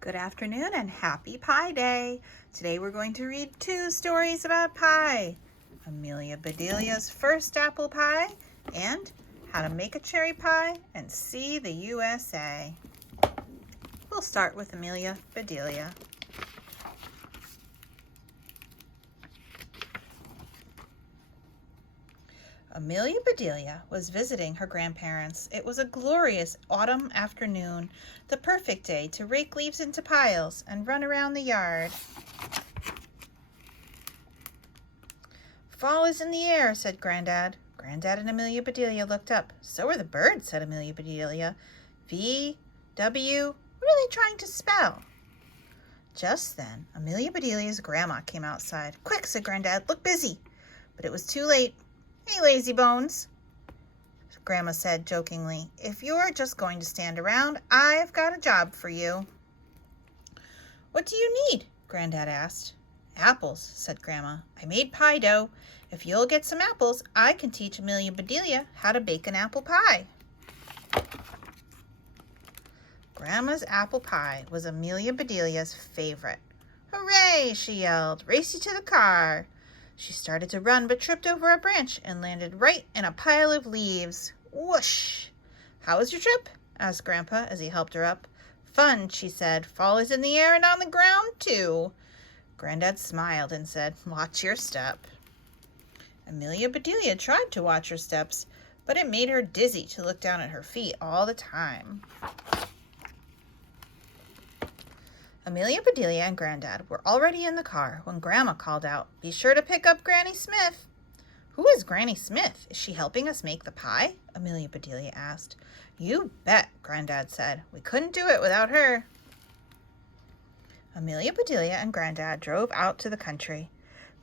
Good afternoon and happy Pie Day. Today we're going to read 2 stories about pie. Amelia Bedelia's first apple pie and how to make a cherry pie and see the USA. We'll start with Amelia Bedelia. Amelia Bedelia was visiting her grandparents. It was a glorious autumn afternoon, the perfect day to rake leaves into piles and run around the yard. Fall is in the air, said Granddad. Granddad and Amelia Bedelia looked up. So are the birds, said Amelia Bedelia. V-W, what are they trying to spell? Just then, Amelia Bedelia's grandma came outside. Quick, said Granddad, look busy. But it was too late. Hey, lazy bones, Grandma said jokingly. If you're just going to stand around, I've got a job for you. What do you need? Granddad asked. Apples, said Grandma. I made pie dough. If you'll get some apples, I can teach Amelia Bedelia how to bake an apple pie. Grandma's apple pie was Amelia Bedelia's favorite. Hooray, she yelled. Race you to the car. She started to run but tripped over a branch and landed right in a pile of leaves. Whoosh! How was your trip? Asked Grandpa as he helped her up. Fun, she said. Fall is in the air and on the ground, too. Granddad smiled and said, watch your step. Amelia Bedelia tried to watch her steps, but it made her dizzy to look down at her feet all the time. Amelia Bedelia and Granddad were already in the car when Grandma called out, be sure to pick up Granny Smith. Who is Granny Smith? Is she helping us make the pie? Amelia Bedelia asked. You bet, Granddad said. We couldn't do it without her. Amelia Bedelia and Granddad drove out to the country.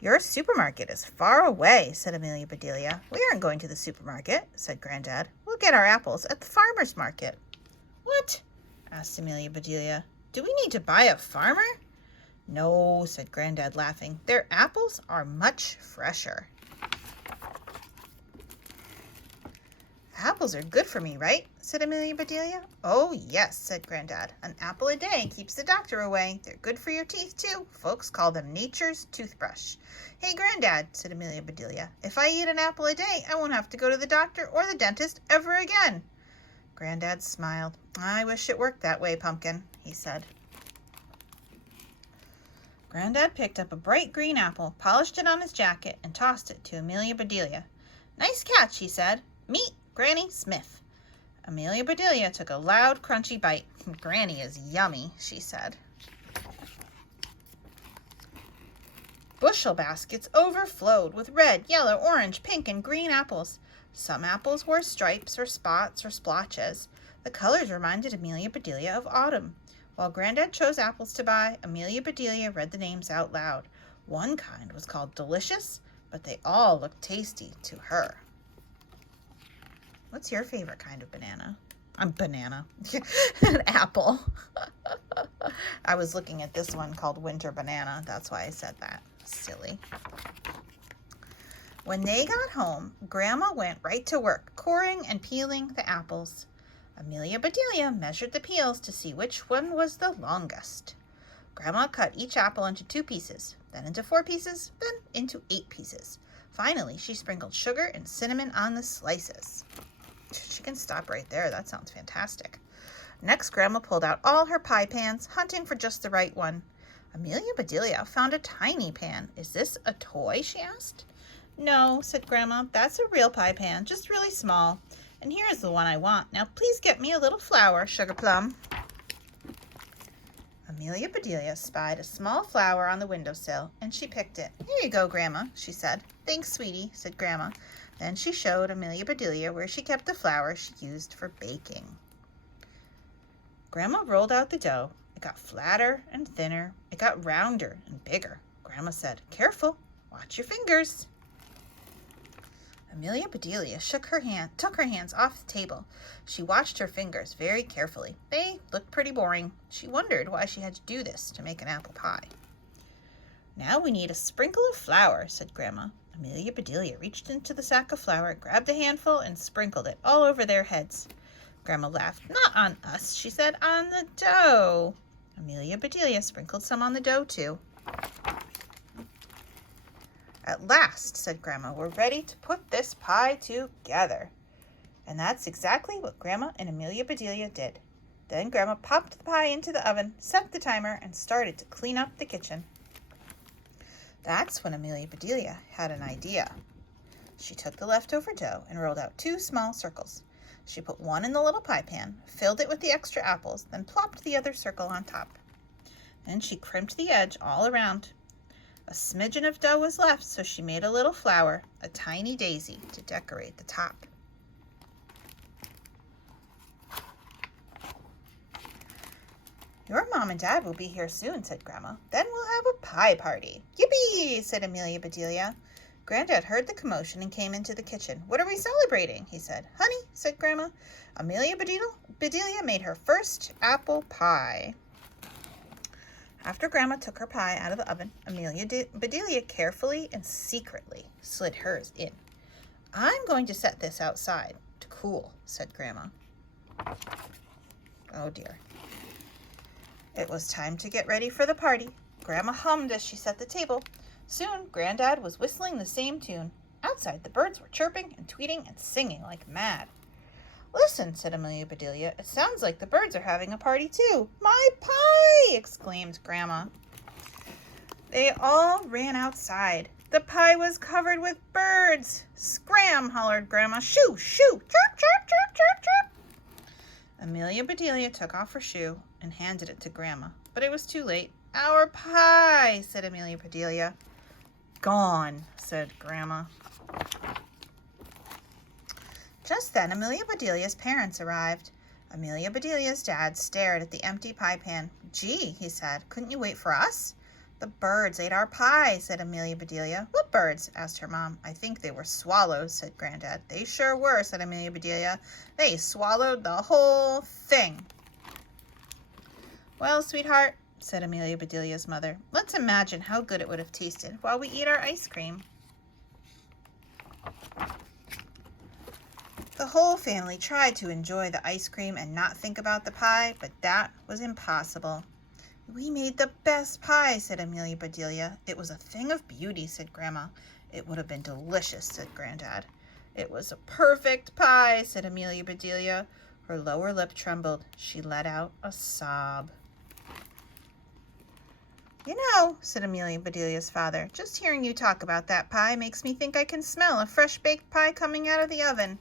Your supermarket is far away, said Amelia Bedelia. We aren't going to the supermarket, said Granddad. We'll get our apples at the farmer's market. What? Asked Amelia Bedelia. Do we need to buy a farmer? No, said Granddad, laughing. Their apples are much fresher. Apples are good for me, right? Said Amelia Bedelia. Oh, yes, said Granddad. An apple a day keeps the doctor away. They're good for your teeth, too. Folks call them nature's toothbrush. Hey, Granddad, said Amelia Bedelia. If I eat an apple a day, I won't have to go to the doctor or the dentist ever again. Granddad smiled. I wish it worked that way, Pumpkin, he said. Granddad picked up a bright green apple, polished it on his jacket, and tossed it to Amelia Bedelia. Nice catch, he said. Meet Granny Smith. Amelia Bedelia took a loud, crunchy bite. Granny is yummy, she said. Bushel baskets overflowed with red, yellow, orange, pink, and green apples. Some apples wore stripes or spots or splotches. The colors reminded Amelia Bedelia of autumn. While Granddad chose apples to buy, Amelia Bedelia read the names out loud. One kind was called Delicious, but they all looked tasty to her. What's your favorite kind of banana? Banana. An apple. I was looking at this one called Winter Banana. That's why I said that. Silly. When they got home, Grandma went right to work, coring and peeling the apples. Amelia Bedelia measured the peels to see which one was the longest. Grandma cut each apple into 2 pieces, then into 4 pieces, then into 8 pieces. Finally, she sprinkled sugar and cinnamon on the slices. She can stop right there. That sounds fantastic. Next, Grandma pulled out all her pie pans, hunting for just the right one. Amelia Bedelia found a tiny pan. Is this a toy? She asked. No, said Grandma. That's a real pie pan, just really small. And here's the one I want. Now please get me a little flour, Sugar Plum. Amelia Bedelia spied a small flower on the windowsill, and she picked it. Here you go, Grandma, she said. Thanks, sweetie, said Grandma. Then she showed Amelia Bedelia where she kept the flour she used for baking. Grandma rolled out the dough. It got flatter and thinner. It got rounder and bigger. Grandma said, Careful, watch your fingers. Amelia Bedelia took her hands off the table. She watched her fingers very carefully. They looked pretty boring. She wondered why she had to do this to make an apple pie. Now we need a sprinkle of flour, said Grandma. Amelia Bedelia reached into the sack of flour, grabbed a handful, and sprinkled it all over their heads. Grandma laughed. Not on us, she said, on the dough. Amelia Bedelia sprinkled some on the dough too. At last, said Grandma, we're ready to put this pie together. And that's exactly what Grandma and Amelia Bedelia did. Then Grandma popped the pie into the oven, set the timer, and started to clean up the kitchen. That's when Amelia Bedelia had an idea. She took the leftover dough and rolled out 2 small circles. She put one in the little pie pan, filled it with the extra apples, then plopped the other circle on top. Then she crimped the edge all around. A smidgen of dough was left, so she made a little flower, a tiny daisy, to decorate the top. Your mom and dad will be here soon, said Grandma. Then we'll have a pie party. Yippee, said Amelia Bedelia. Granddad heard the commotion and came into the kitchen. What are we celebrating? He said. Honey, said Grandma, Amelia Bedelia made her first apple pie. After Grandma took her pie out of the oven, Amelia Bedelia carefully and secretly slid hers in. I'm going to set this outside to cool, said Grandma. Oh dear. It was time to get ready for the party. Grandma hummed as she set the table. Soon, Granddad was whistling the same tune. Outside, the birds were chirping and tweeting and singing like mad. Listen, said Amelia Bedelia, it sounds like the birds are having a party too. My pie! Exclaimed Grandma. They all ran outside. The pie was covered with birds. Scram, hollered Grandma. Shoo, shoo, chirp, chirp, chirp, chirp, chirp. Amelia Bedelia took off her shoe and handed it to Grandma, but it was too late. Our pie, said Amelia Bedelia. Gone, said Grandma. Just then, Amelia Bedelia's parents arrived. Amelia Bedelia's dad stared at the empty pie pan. Gee, he said, couldn't you wait for us? The birds ate our pie, said Amelia Bedelia. What birds? Asked her mom. I think they were swallows, said Granddad. They sure were, said Amelia Bedelia. They swallowed the whole thing. Well, sweetheart, said Amelia Bedelia's mother, let's imagine how good it would have tasted while we eat our ice cream. The whole family tried to enjoy the ice cream and not think about the pie, but that was impossible. We made the best pie, said Amelia Bedelia. It was a thing of beauty, said Grandma. It would have been delicious, said Granddad. It was a perfect pie, said Amelia Bedelia. Her lower lip trembled. She let out a sob. You know, said Amelia Bedelia's father, just hearing you talk about that pie makes me think I can smell a fresh baked pie coming out of the oven.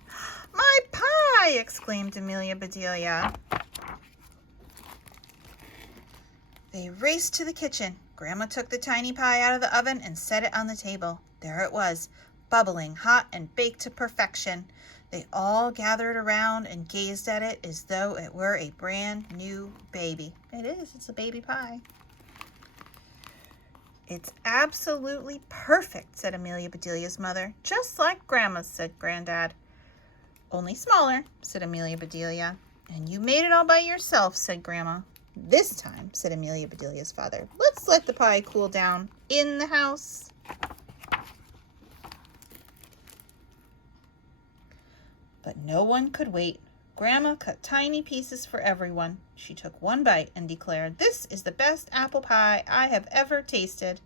My pie! Exclaimed Amelia Bedelia. They raced to the kitchen. Grandma took the tiny pie out of the oven and set it on the table. There it was, bubbling hot and baked to perfection. They all gathered around and gazed at it as though it were a brand new baby. It is, it's a baby pie. It's absolutely perfect, said Amelia Bedelia's mother. Just like Grandma's, said Granddad. Only smaller, said Amelia Bedelia. And you made it all by yourself, said Grandma. This time, said Amelia Bedelia's father, let's let the pie cool down in the house. But no one could wait. Grandma cut tiny pieces for everyone. She took one bite and declared, "This is the best apple pie I have ever tasted."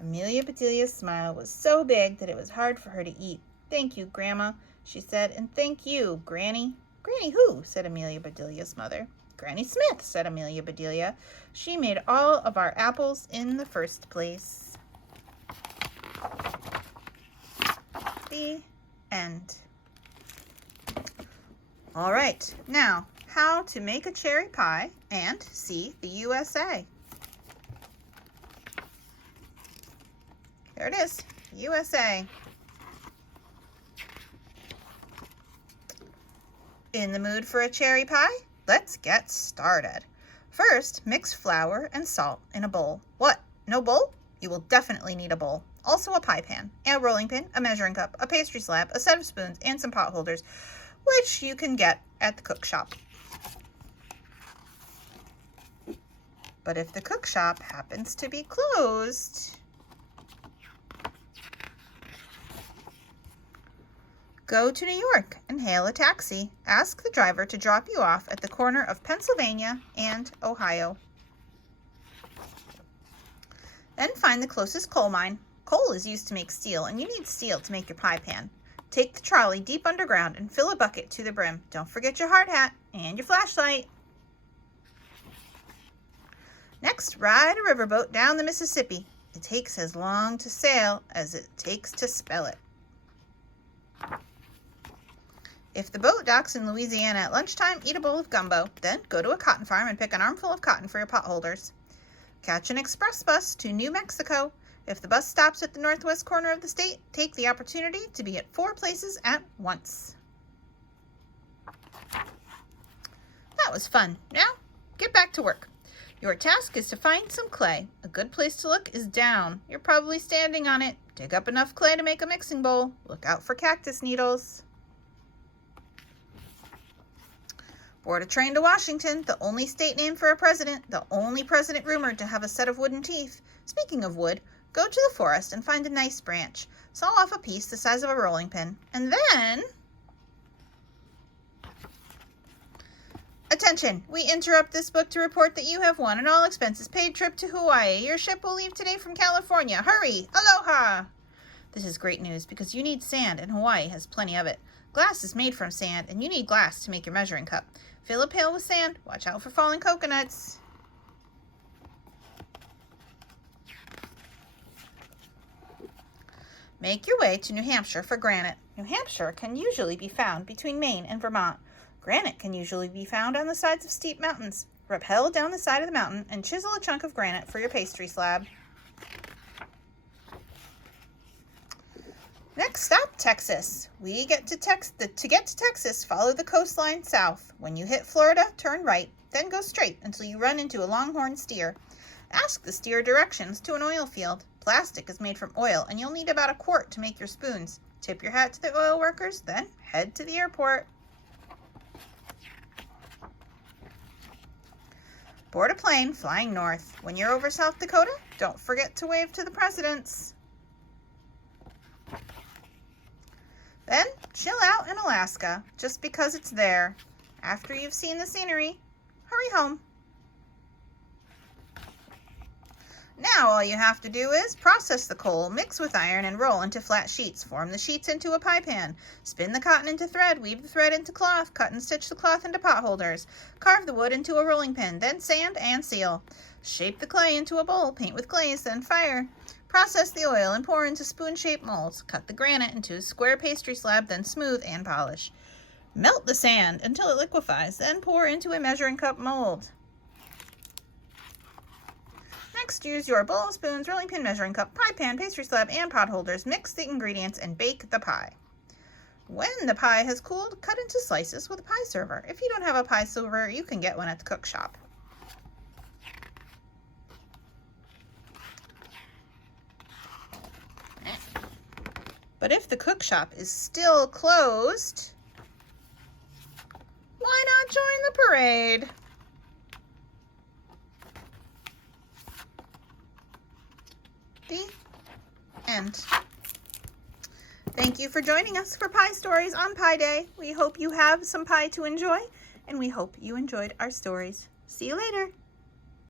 Amelia Bedelia's smile was so big that it was hard for her to eat. "Thank you, Grandma," she said, "and thank you, Granny." "Granny who?" said Amelia Bedelia's mother. "Granny Smith," said Amelia Bedelia. "She made all of our apples in the first place." The end. All right, now how to make a cherry pie and see the U.S.A. There it is, U.S.A. In the mood for a cherry pie? Let's get started. First, mix flour and salt in a bowl. What? No bowl? You will definitely need a bowl. Also a pie pan, a rolling pin, a measuring cup, a pastry slab, a set of spoons, and some pot holders, which you can get at the cook shop. But if the cook shop happens to be closed, go to New York and hail a taxi. Ask the driver to drop you off at the corner of Pennsylvania and Ohio. Then find the closest coal mine. Coal is used to make steel, and you need steel to make your pie pan. Take the trolley deep underground and fill a bucket to the brim. Don't forget your hard hat and your flashlight. Next, ride a riverboat down the Mississippi. It takes as long to sail as it takes to spell it. If the boat docks in Louisiana at lunchtime, eat a bowl of gumbo. Then go to a cotton farm and pick an armful of cotton for your pot holders. Catch an express bus to New Mexico. If the bus stops at the northwest corner of the state, take the opportunity to be at 4 places at once. That was fun. Now, get back to work. Your task is to find some clay. A good place to look is down. You're probably standing on it. Dig up enough clay to make a mixing bowl. Look out for cactus needles. Board a train to Washington, the only state name for a president, the only president rumored to have a set of wooden teeth. Speaking of wood, go to the forest and find a nice branch. Saw off a piece the size of a rolling pin. And then... Attention! We interrupt this book to report that you have won an all-expenses-paid trip to Hawaii. Your ship will leave today from California. Hurry! Aloha! This is great news because you need sand and Hawaii has plenty of it. Glass is made from sand and you need glass to make your measuring cup. Fill a pail with sand. Watch out for falling coconuts. Make your way to New Hampshire for granite. New Hampshire can usually be found between Maine and Vermont. Granite can usually be found on the sides of steep mountains. Rappel down the side of the mountain and chisel a chunk of granite for your pastry slab. Next stop, Texas. To get to Texas, follow the coastline south. When you hit Florida, turn right, then go straight until you run into a longhorn steer. Ask the steer directions to an oil field. Plastic is made from oil, and you'll need about a quart to make your spoons. Tip your hat to the oil workers, then head to the airport. Board a plane flying north. When you're over South Dakota, don't forget to wave to the presidents. Then chill out in Alaska, just because it's there. After you've seen the scenery, hurry home. Now all you have to do is process the coal, mix with iron, and roll into flat sheets. Form the sheets into a pie pan. Spin the cotton into thread, weave the thread into cloth, cut and stitch the cloth into pot holders. Carve the wood into a rolling pin, then sand and seal. Shape the clay into a bowl, paint with glaze, then fire. Process the oil and pour into spoon-shaped molds. Cut the granite into a square pastry slab, then smooth and polish. Melt the sand until it liquefies, then pour into a measuring cup mold. Next, use your bowl, spoons, rolling pin, measuring cup, pie pan, pastry slab, and pot holders. Mix the ingredients and bake the pie. When the pie has cooled, cut into slices with a pie server. If you don't have a pie server, you can get one at the cook shop. But if the cook shop is still closed, why not join the parade? The end. Thank you for joining us for Pie Stories on Pie Day. We hope you have some pie to enjoy, and we hope you enjoyed our stories. See you later.